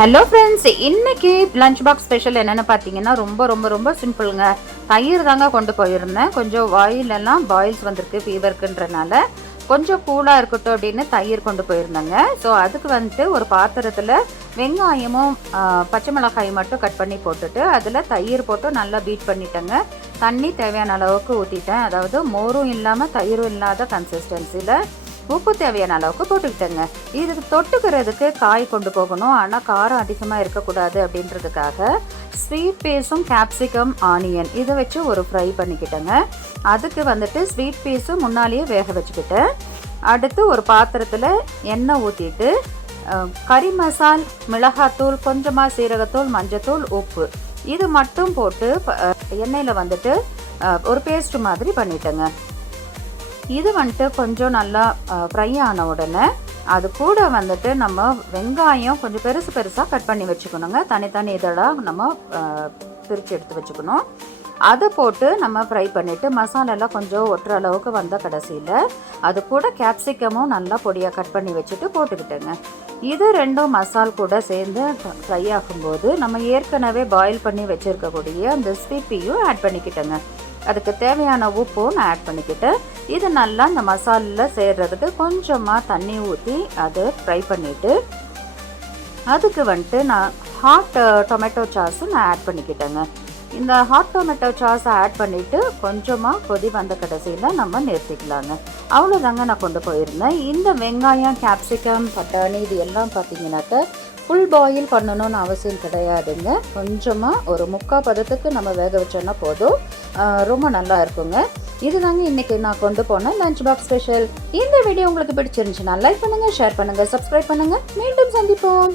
Hello friends, இன்னைக்கு lunch box special என்னென்னு பார்த்தீங்கன்னா ரொம்ப ரொம்ப ரொம்ப சிம்பிளுங்க. தயிர் தாங்க கொண்டு போயிருந்தேன். கொஞ்சம் வாயிலெல்லாம் பாயில்ஸ் வந்திருக்கு ஃபீவருக்குன்றனால கொஞ்சம் கூலாக இருக்கட்டும் அப்படின்னு தயிர் கொண்டு போயிருந்தேங்க. ஸோ அதுக்கு வந்துட்டு ஒரு பாத்திரத்தில் வெங்காயமும் பச்சை மிளகாய் மட்டும் கட் பண்ணி போட்டுட்டு அதில் தயிர் போட்டு நல்லா பீட் பண்ணிட்டேங்க. தண்ணி தேவையான அளவுக்கு ஊற்றிட்டேன். அதாவது மோரும் இல்லாமல் தயிரும் இல்லாத கன்சிஸ்டன்சியில் உப்பு தேவையான அளவுக்கு போட்டுக்கிட்டேங்க. இதுக்கு தொட்டுக்கிறதுக்கு காய் கொண்டு போகணும், ஆனால் காரம் அதிகமாக இருக்கக்கூடாது அப்படின்றதுக்காக ஸ்வீட் பீஸும் கேப்சிகம் ஆனியன் இதை வச்சு ஒரு ஃப்ரை பண்ணிக்கிட்டேங்க. அதுக்கு வந்துட்டு ஸ்வீட் பீஸும் முன்னாலேயே வேக வச்சுக்கிட்டேன். அடுத்து ஒரு பாத்திரத்தில் எண்ணெய் ஊற்றிட்டு கறி மசால், மிளகாத்தூள், கொஞ்சமாக சீரகத்தூள், மஞ்சத்தூள், உப்பு இது மட்டும் போட்டு எண்ணெயில் வந்துட்டு ஒரு பேஸ்ட் மாதிரி பண்ணிட்டேங்க. இது வந்துட்டு கொஞ்சம் நல்லா ஃப்ரை ஆன உடனே அது கூட வந்துட்டு நம்ம வெங்காயம் கொஞ்சம் பெருசு பெருசாக கட் பண்ணி வச்சுக்கணுங்க. தனித்தனி இதெல்லாம் நம்ம பிரித்து எடுத்து வச்சுக்கணும். அதை போட்டு நம்ம ஃப்ரை பண்ணிவிட்டு மசாலெல்லாம் கொஞ்சம் ஒட்டுற அளவுக்கு வந்த கடைசியில் அது கூட கேப்சிகமும் நல்லா பொடியாக கட் பண்ணி வச்சுட்டு போட்டுக்கிட்டேங்க. இது ரெண்டும் மசால் கூட சேர்ந்து ஃப்ரை ஆகும்போது நம்ம ஏற்கனவே பாயில் பண்ணி வச்சுருக்கக்கூடிய அந்த ஸ்வீட்டையும் ஆட் பண்ணிக்கிட்டேங்க. அதுக்கு தேவையான உப்பும் நான் ஆட் பண்ணிக்கிட்டேன். இது நல்லா இந்த மசாலில் சேர்றதுக்கு கொஞ்சமாக தண்ணி ஊற்றி அதை ஃப்ரை பண்ணிவிட்டு அதுக்கு வந்துட்டு நான் ஹாட் டொமேட்டோ சாஸும் நான் ஆட் பண்ணிக்கிட்டேங்க. இந்த ஹாட் டொமேட்டோ சாஸை ஆட் பண்ணிவிட்டு கொஞ்சமாக கொதி வந்த கடைசியில் நம்ம நிறுத்திக்கலாங்க. அவ்வளோதாங்க நான் கொண்டு போயிருந்தேன். இந்த வெங்காயம், கேப்சிகம், பட்டாணி இது எல்லாம் பார்த்தீங்கன்னாக்க ஃபுல் பாயில் பண்ணணும்னு அவசியம் கிடையாதுங்க. கொஞ்சமாக ஒரு 3/4 பதத்துக்கு நம்ம வேக வச்சோன்னா போதும், ரொம்ப நல்லா இருக்குங்க. இதுதாங்க இன்றைக்கி நான் கொண்டு போனேன் லஞ்ச் பாக்ஸ் ஸ்பெஷல். இந்த வீடியோ உங்களுக்கு பிடிச்சிருந்துச்சுன்னா லைக் பண்ணுங்கள், ஷேர் பண்ணுங்கள், சப்ஸ்கிரைப் பண்ணுங்கள். மீண்டும் சந்திப்போம்.